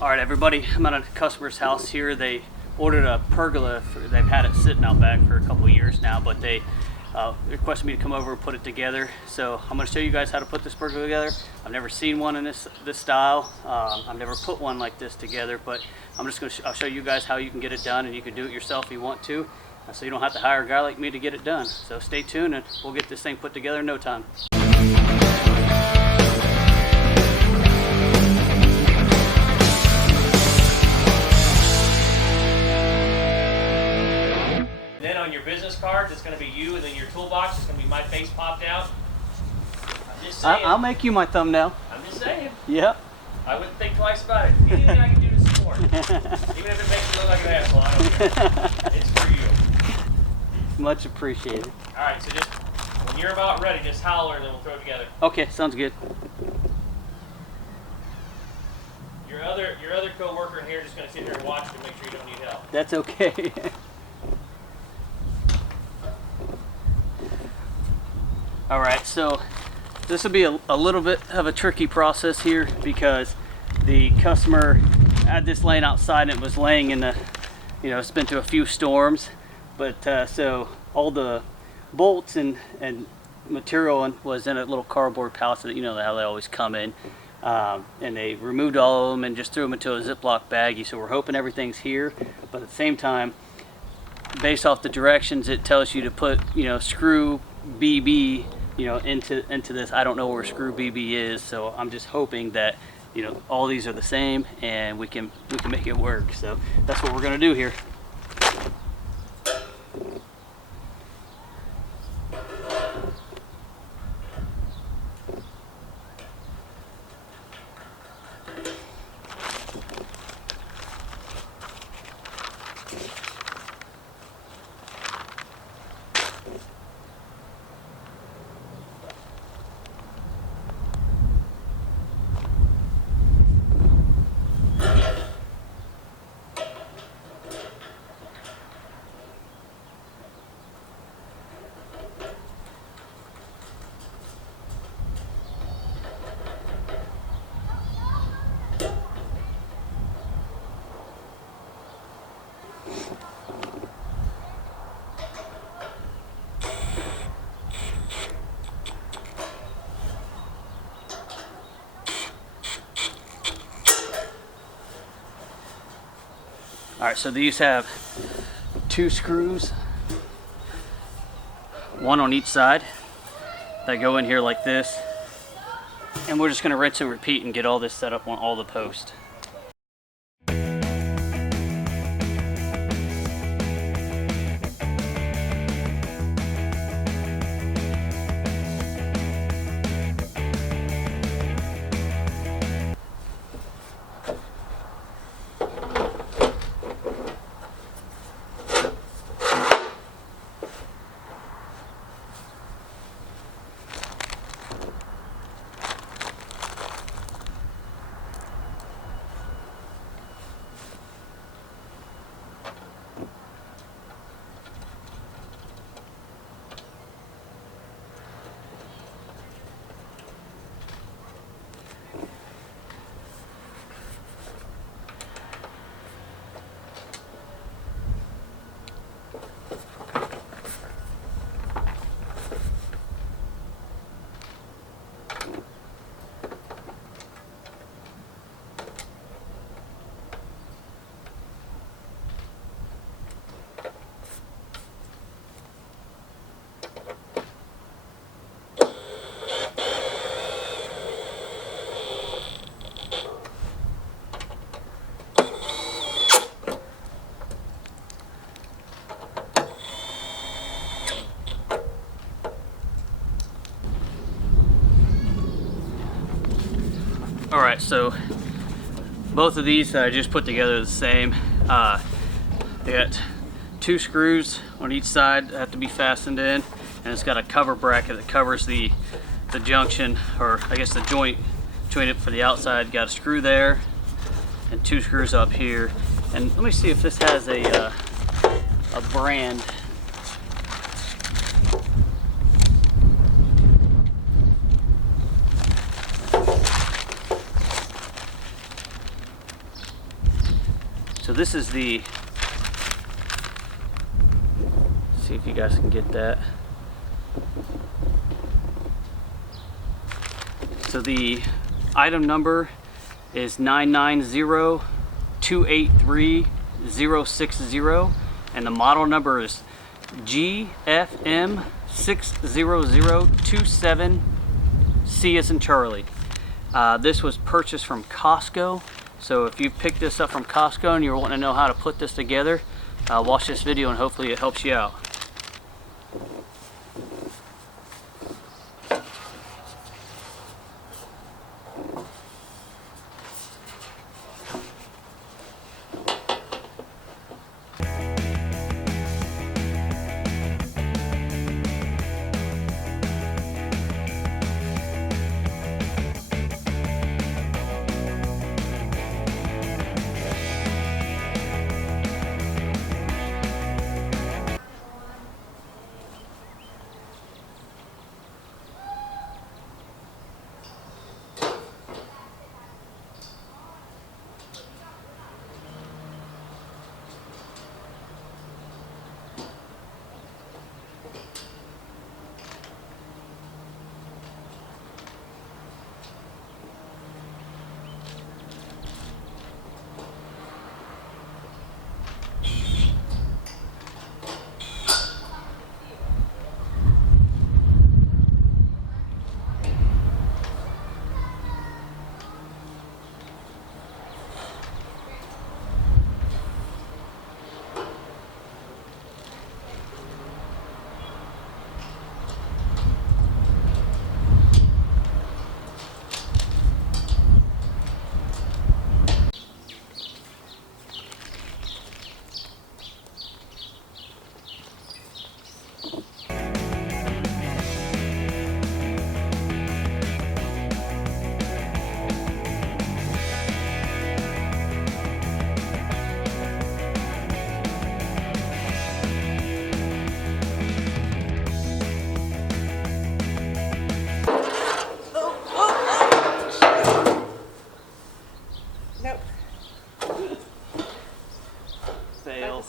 All right, everybody, I'm at a customer's house here. They ordered a pergola. They've had it sitting out back for a couple of years now, but they requested me to come over and put it together. So I'm going to show you guys how to put this pergola together. I've never seen one in this style. I've never put one like this together, but I'm just going to I'll show you guys how you can get it done, and you can do it yourself if you want to, so you don't have to hire a guy like me to get it done. So stay tuned, and we'll get this thing put together in no time. On your business card, it's going to be you, and then your toolbox is going to be my face popped out. I'm just saying. I'll make you my thumbnail. I'm just saying. Yep. I wouldn't think twice about it. Anything I can do to support. Even if it makes you look like an asshole, I don't care. It's for you. Much appreciated. All right, so just when you're about ready, just holler, and then we'll throw it together. Okay, sounds good. Your other co-worker in here is just going to sit here and watch it and make sure you don't need help. That's okay. All right, so this will be a little bit of a tricky process here because the customer had this laying outside and it was laying in the, it's been through a few storms, but so all the bolts and material was in a little cardboard pallet, so that how they always come in, and they removed all of them and just threw them into a Ziploc baggie. So we're hoping everything's here, but at the same time, based off the directions, it tells you to put screw BB into this. I don't know where screw BB is, so I'm just hoping that all these are the same and we can make it work. So that's what we're gonna do here. All right, so these have 2 screws, 1 on each side, that go in here like this. And we're just gonna rinse and repeat and get all this set up on all the posts. All right, so both of these that I just put together are the same. They got 2 screws on each side that have to be fastened in, and it's got a cover bracket that covers the junction, or I guess the joint for the outside. Got a screw there and 2 screws up here. And let me see if this has a brand. So this is the, see if you guys can get that. So the item number is 990-283-060, and the model number is GFM 60027, C as in Charlie. This was purchased from Costco. So if you picked this up from Costco and you're wanting to know how to put this together, watch this video and hopefully it helps you out.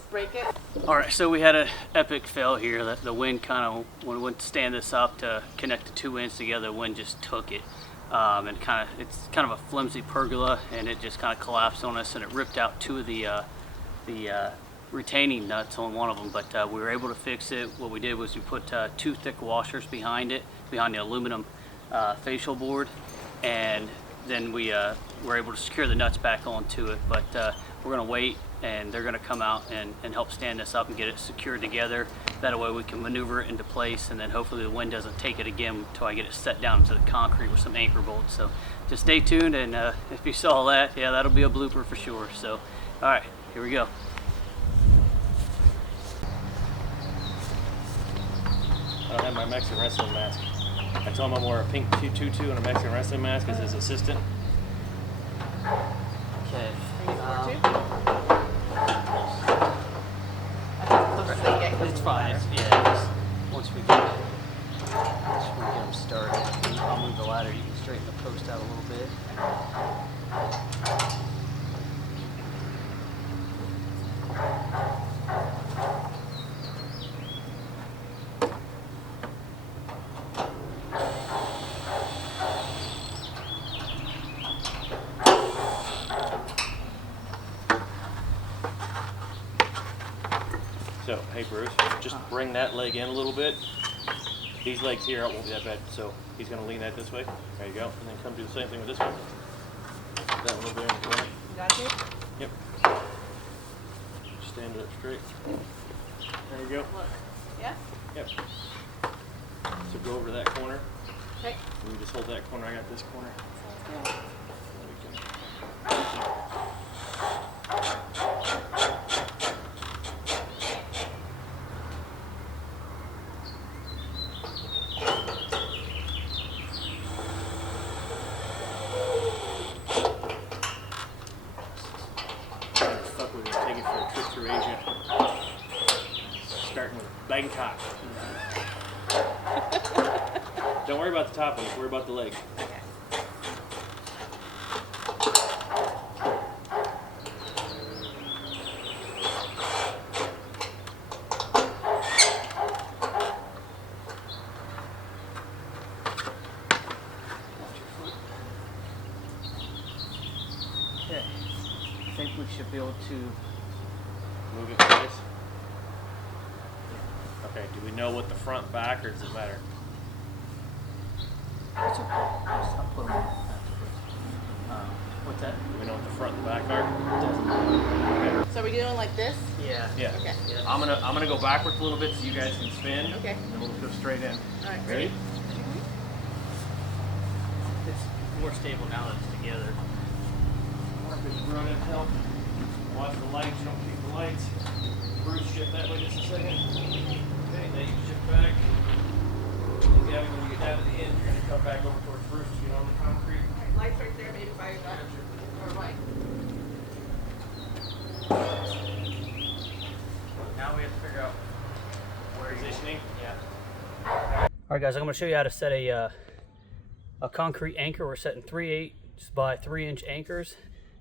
Break it. All right, so we had an epic fail here. That the wind kind of, when we went to stand this up to connect the two ends together, the wind just took it. And it's kind of a flimsy pergola, and it just kind of collapsed on us, and it ripped out two of the retaining nuts on one of them. But we were able to fix it. What we did was we put two thick washers behind it, behind the aluminum facial board, and then we were able to secure the nuts back onto it. But we're going to wait, and they're going to come out and help stand this up and get it secured together. That way we can maneuver it into place, and then hopefully the wind doesn't take it again until I get it set down into the concrete with some anchor bolts. So just stay tuned, and if you saw that, yeah, that'll be a blooper for sure. So all right, here we go. I don't have my Mexican wrestling mask. I told him I wore a pink tutu and a Mexican wrestling mask as his assistant. Okay. It's fine. Once we get them started, I'll move the ladder. You can straighten the post out a little bit. So, hey Bruce, just bring that leg in a little bit. These legs here won't be that bad, so he's going to lean that this way. There you go. And then come do the same thing with this one. That one over there in the corner. You got you? Yep. Stand it up straight. There you go. Look. Yeah? Yep. So go over to that corner. Okay. You just hold that corner. I got this corner. Sounds good. Starting with Bangkok. Don't worry about the top one, just worry about the leg. Okay. Okay. I think we should be able to. Move it twice. Okay, do we know what the front, back, or does it matter? That's okay. I'll put them afterwards. What's that? Do we know what the front and back are? Doesn't matter. So are we doing like this? Yeah. Yeah. Okay. Yeah. I'm gonna go backwards a little bit so you guys can spin. Okay. And then we'll go straight in. All right. Ready? It's more stable now that it's together. Marcus, run and help. Watch the lights. Don't keep the lights. Bruce, shift that way just a second. Okay, now you shift back. And Gavin, when you get down to the end, you're gonna come back over towards Bruce to get on the concrete. All right. Lights right there, maybe by your left or right. Now we have to figure out where Positioning. Yeah. All right, guys. I'm going to show you how to set a concrete anchor. We're setting 3/8 by 3-inch anchors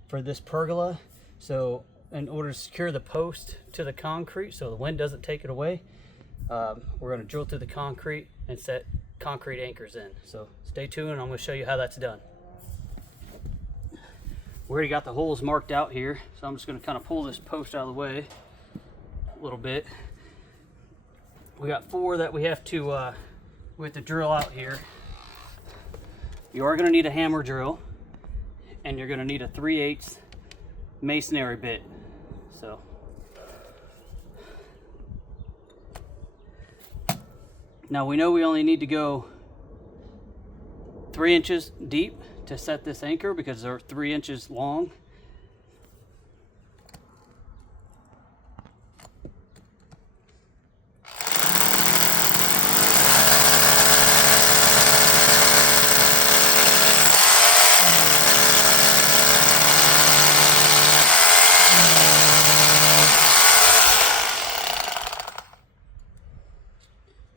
for this pergola. So in order to secure the post to the concrete so the wind doesn't take it away, we're going to drill through the concrete and set concrete anchors in. So stay tuned. I'm going to show you how that's done. We already got the holes marked out here, so I'm just going to kind of pull this post out of the way a little bit. We got 4 that we have to drill out here. You are going to need a hammer drill, and you're going to need a 3/8 masonry bit. So now we know we only need to go 3 inches deep to set this anchor because they're 3 inches long.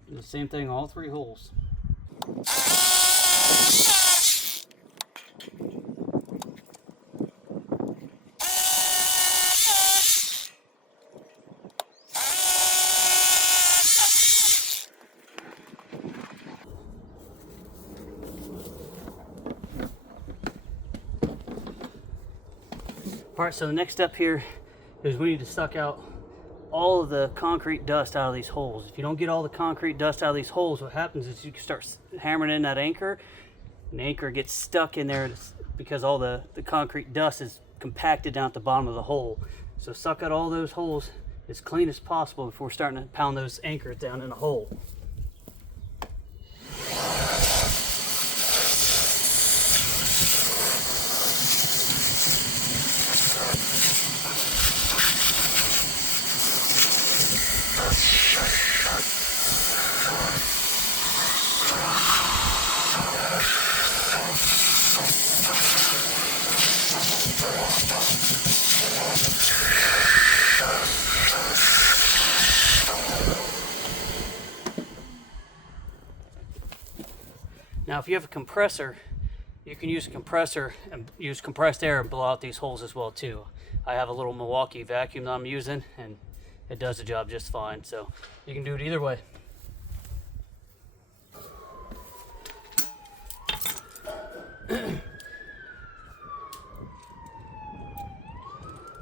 And the same thing, all 3 holes. All right, so the next step here is we need to suck out all of the concrete dust out of these holes. If you don't get all the concrete dust out of these holes, what happens is you start hammering in that anchor, and the anchor gets stuck in there because all the concrete dust is compacted down at the bottom of the hole. So suck out all those holes as clean as possible before starting to pound those anchors down in the hole. Now if you have a compressor, you can use a compressor and use compressed air and blow out these holes as well too. I have a little Milwaukee vacuum that I'm using and it does the job just fine, so you can do it either way.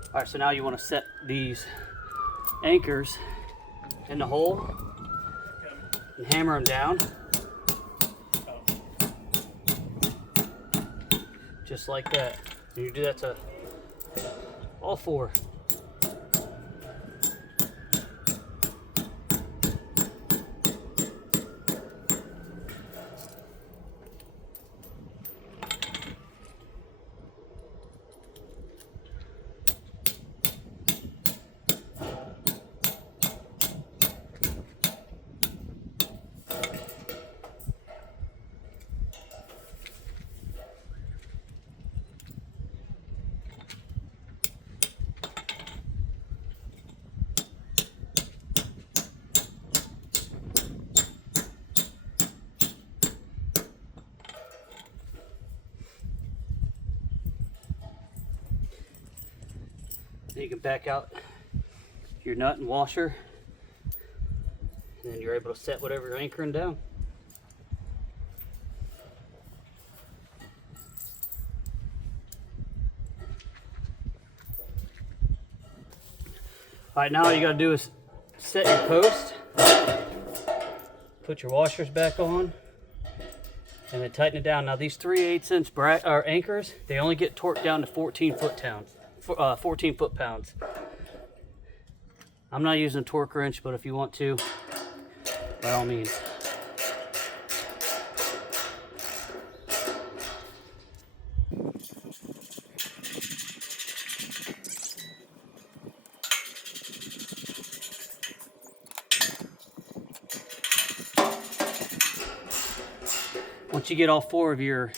Alright, so now you want to set these anchors in the hole and hammer them down. Just like that. And you do that to all 4. You can back out your nut and washer, and then you're able to set whatever you're anchoring down. All right, now all you gotta do is set your post, put your washers back on, and then tighten it down. Now these 3/8 inch anchors, they only get torqued down to 14 foot-pounds. I'm not using a torque wrench, but if you want to, by all means. Once you get all 4 of your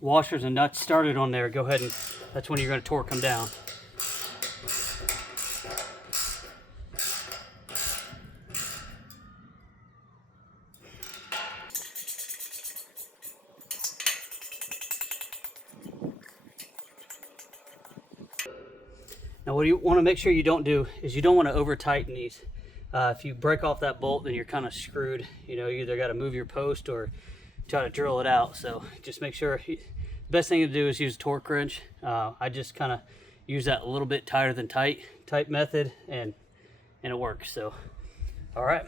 washers and nuts started on there, go ahead and that's when you're going to torque them down. Now what you want to make sure you don't do is you don't want to over tighten these. If you break off that bolt, then you're kind of screwed. You know, you either got to move your post or try to drill it out. So just make sure, the best thing to do is use a torque wrench. I just kind of use that a little bit tighter than tight method, and it works. So, all right.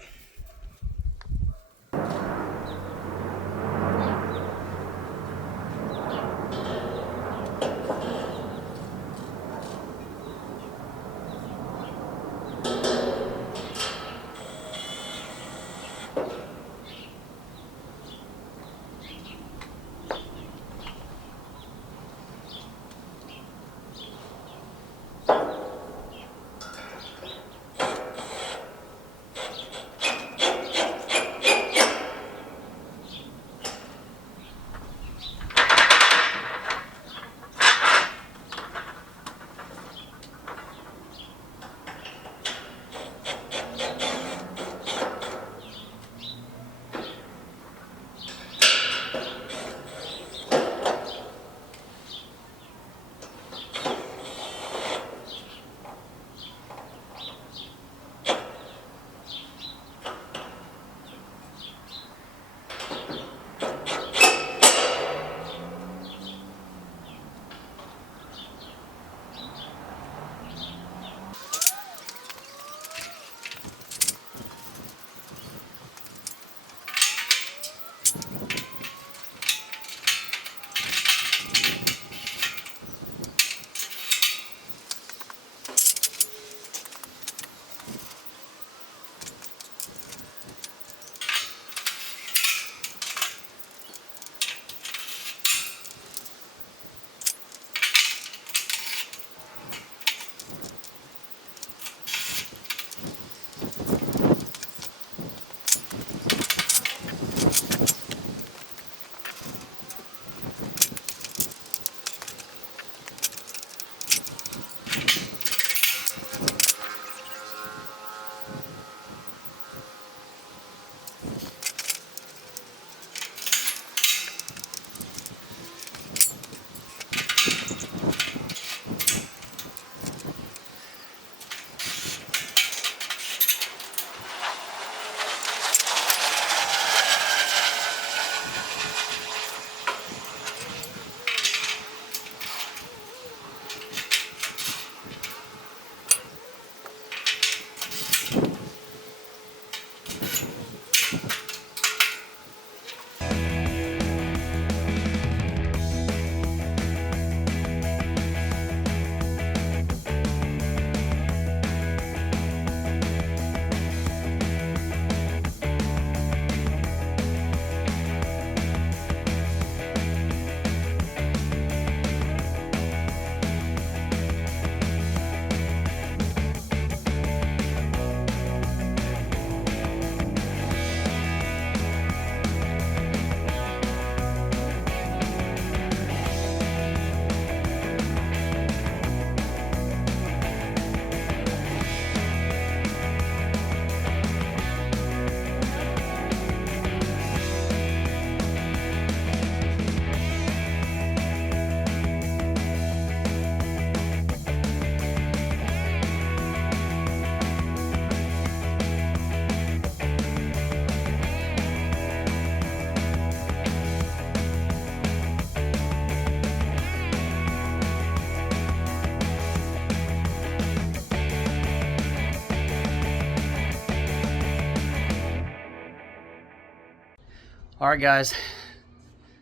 All right, guys. It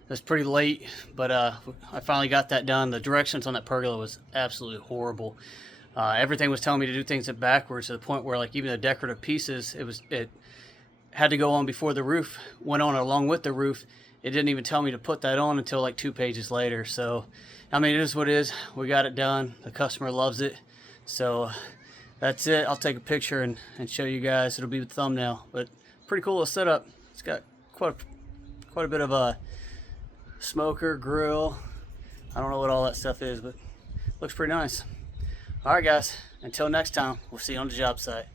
was pretty late, but I finally got that done. The directions on that pergola was absolutely horrible. Everything was telling me to do things backwards to the point where, like, even the decorative pieces, it had to go on before the roof went on along with the roof. It didn't even tell me to put that on until like 2 pages later. So, I mean, it is what it is. We got it done. The customer loves it. So that's it. I'll take a picture and show you guys. It'll be the thumbnail, but pretty cool setup. It's got quite a bit of a smoker, grill. I don't know what all that stuff is, but looks pretty nice. All right, guys, until next time, we'll see you on the job site.